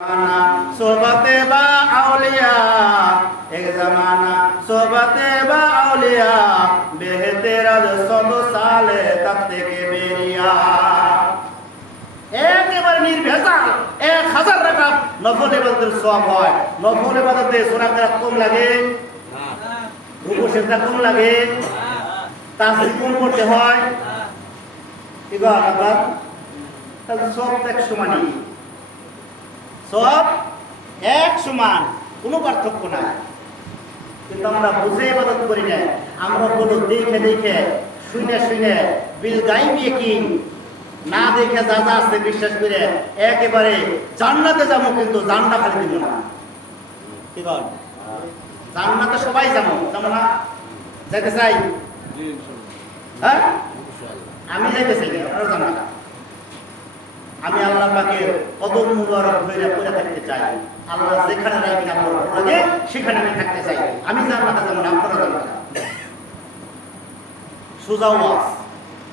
सोबते बा औलिया एक जमाना सोबते बा औलिया बेहतेरा 100 साले तब থেকে বেরিয়া একেবারে নির্ভেজাল 1000 রাকাত নফল ইবাদতের সওয়াব হয়। নফল ইবাদতে সূরা কিরাত কম লাগে না, রুকু সিজদা কম লাগে, তাসবিহ কম করতে হয়, কি গো আব্বা তাহলে সব এক সমানই, সব এক সমান, কোনো পার্থক্য নাই। কিন্তু আমরা বুঝে ইবাদত করি না, আমরা বলো দেখে দেখে শুনে শুনে বিল গাইবি কি না দেখে যা যা আছে বিশ্বাস করে একেবারে জান্নাতে যাবো, কিন্তু জান্নাত খালি দিব না। কি বল, জান্নাতে সবাই যাবো, যাবো না? যাইতে চাই? হ্যাঁ, আমি যাইতে চাই, আপনারা জানা। আমি আল্লাহ পাকের কদম মুবারক ধরে পড়ে থাকতে চাই। আল্লাহ যেখানে রাখেন আমার লাগে সেখানে আমি থাকতে চাই। আমি জান্নাতে যাব না, আপনারা যাবেন না। সোজা ওয়াজ,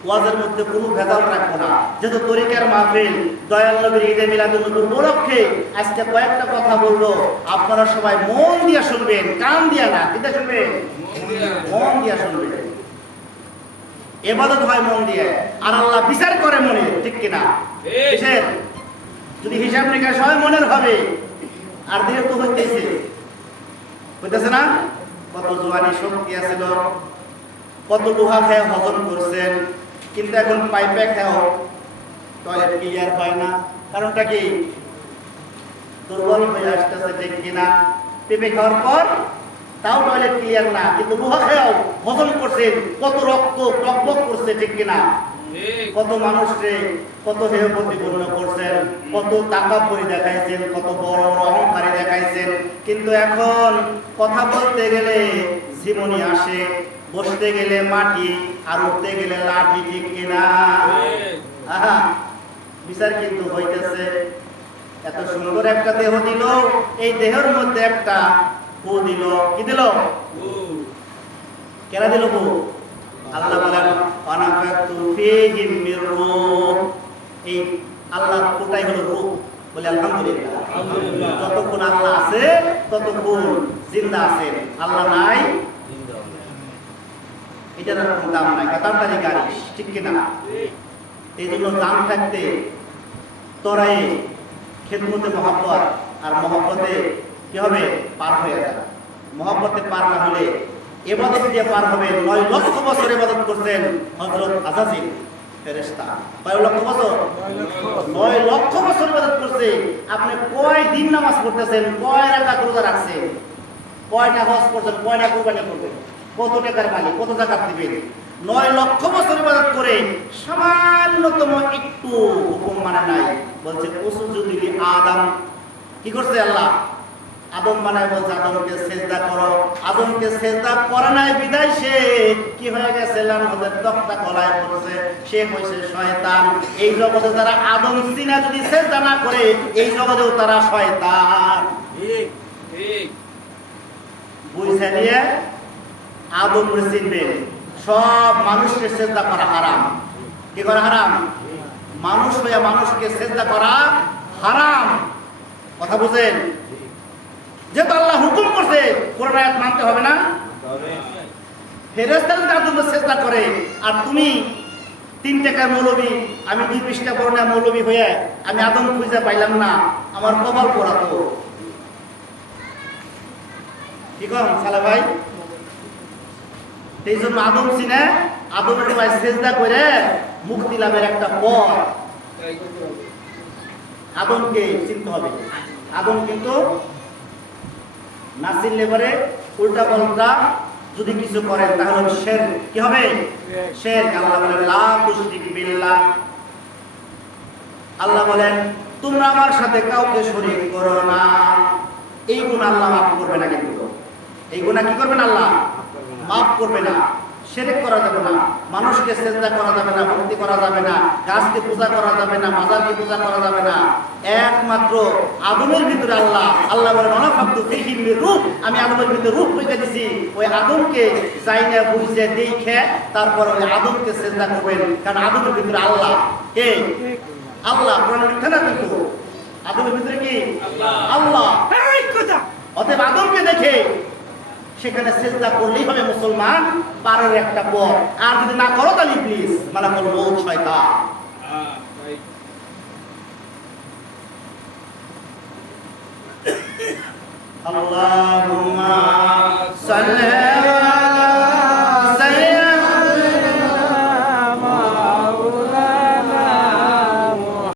ওয়াজের মধ্যে কোনো ভেজাল রাখবো না। যেহেতু তরিকার মাহফিল, দয়াল নবীর ঈদে মিলাদুন নবী উপলক্ষে আজকে কয়েকটা কথা বলবো, আপনারা সবাই মন দিয়ে শুনবেন, কান দিয়া না। কিটা শুনবেন? মন দিয়া শুনবেন। ইবাদত হয় মন দিয়ে, আর আল্লাহ বিচার করে মনে, ঠিক কিনা? কিসের? যদি হিসাব নিকাশ হয় মনের হবে, আর দিয়ে তো হইতেছে না। কত জোয়ানি শক্তি আছিল, কত লোহা খেয়ে হজম করছেন, কিন্তু এখন পাইপে খেয়েও টয়লেট ক্লিয়ার হয় না। কারণটা কি? দুর্বল হয়ে আসতেছে, ঠিক কিনা? পেঁপে খাওয়ার পর তাও টয়লেট ক্লিয়ার না, কিন্তু লোহা খেয়েও হজম করছেন, কত রক্ত টকবক করছে, ঠিক কিনা? কত মানুষকে কত হেয় প্রতিপন্ন করছেন, কত টাকা পরি দেখাইছেন, কত বড় বড় অহংকারী দেখাইছেন, কিন্তু এখন কথা বলতে গেলে জীবনী আসে, বসতে গেলে মাটি, আর উঠতে গেলে লাঠি, ঠিক কিনা? আহা, বিচার কিন্তু হইতেছে। এত সুন্দর একটা দেহ দিল, এই দেহের মধ্যে একটা ফু দিল। কি দিল? কেনা দিল ফু? আল্লাহ বলেন ওয়ানাফাতু ফীহি মির রূহ, এই আল্লাহর ফুটাই হলো রূহ। বলে আলহামদুলিল্লাহ। যতক্ষণ আল্লাহ আছে ততক্ষণ জিন্দা আছেন, আল্লাহ নাই এটার কোনো দাম নাই, কাতারদারি গাড়ি, ঠিক কিনা? এই জন্য দাম থাকতে তোরাই খেদমতে মহব্বত, আর মহব্বতে কি হবে? পার হয়ে যাবে। মহব্বতে পার না হলে ইবাদত দিয়ে পার হবে। 9 লক্ষ বছর ইবাদত করছেন হযরত আযাজিল ফেরেশতা। কয় লক্ষ বছর? 9 লক্ষ বছর ইবাদত করছে। আপনি কয় দিন নামাজ পড়তেছেন, কয় রাকাত রোজা রাখছেন, কয়টা হজ করছেন, কয়টা কুরবানি করবেন, কত টাকার মালিক, কত যাকাত দিবেন? 9 লক্ষ বছর ইবাদত করে সামান্যতম একটু হুকুম মানে নাই। বলছে উসজুদি আদম, কি করছে আল্লাহ? আদম বানায় বলছে আদমকে সেজদা করো। আদমকে সেজদা করে নাই বিদায় সে কি হয়ে গেছে? লানতের তক্তা গলায় পড়ছে, সে হইছে শয়তান। এই জগতে যারা আদম সিনা যদি সেজদা না করে, এই জগতেও তারা শয়তান। ঠিক ঠিক বুঝছেন? নিয়ে আদম চিনবেন। সব মানুষকে সেজদা করা হারাম। কি করা হারাম? মানুষ হইয়া মানুষকে সেজদা করা হারাম। কথা বুঝেন? যেহেতু আল্লাহ হুকুম করছে, কোরআন আয়াত মানতে হবে না? ফেরেশতারা যদি আদমকে সেজদা করে, আর তুমি 3 টাকার মৌলবি, আমি 2 পৃষ্ঠা পড়া মৌলবি হয়ে আমি আদম খুঁজে পাইলাম না, আমার কপাল পোড়াতো। কি কম সালা ভাই? এই জন্য আদম চিনে, আদমের পায়ে সেজদা করে মুক্তি লাভের একটা পথ আদমকে চিনতে হবে। আদম কিন্তু না চিনলে পরে উল্টা পাল্টা যদি কিছু করেন তাহলে শিরক। কি হবে? শিরক। আল্লাহ বলেন লা তুশরিক বিল্লাহ, আল্লাহ বলেন তোমরা আমার সাথে কাউকে শরীক করো না। এই গুনাহ আল্লাহ মাফ করবে না, কিন্তু এই গুনাহ কি করবেন? আল্লাহ মাফ করবে না। শিরক করা যাবে না, মানুষকে সেজদা করা যাবে না, ভক্তি করা যাবে না, গাছকে পূজা করা যাবে না, মাজারকে পূজা করা যাবে না। একমাত্র আদমের ভিতরে আল্লাহ বলেন ওয়ানাফাতু ফীহি মির রূহ, আমি আদমের ভিতরে রূহ রেখে দিয়েছি। ওই আদমকে যাইনা বুঝে দেখে তারপর ওই আদমকে সেজদা করবেন, কারণ আদমের ভিতরে আল্লাহ। কে? আল্লাহ। কোরআন লিখে না কিন্তু আদমের ভিতরে কি আল্লাহ। অতএব আদমকে দেখে সেখানে সিজদা করলেই হবে মুসলমান, পারের একটা পর। আর যদি না করো তাহলে ইবলিস, মালাকুল মউত, শয়তান। আল্লাহুম্মা সাল্লি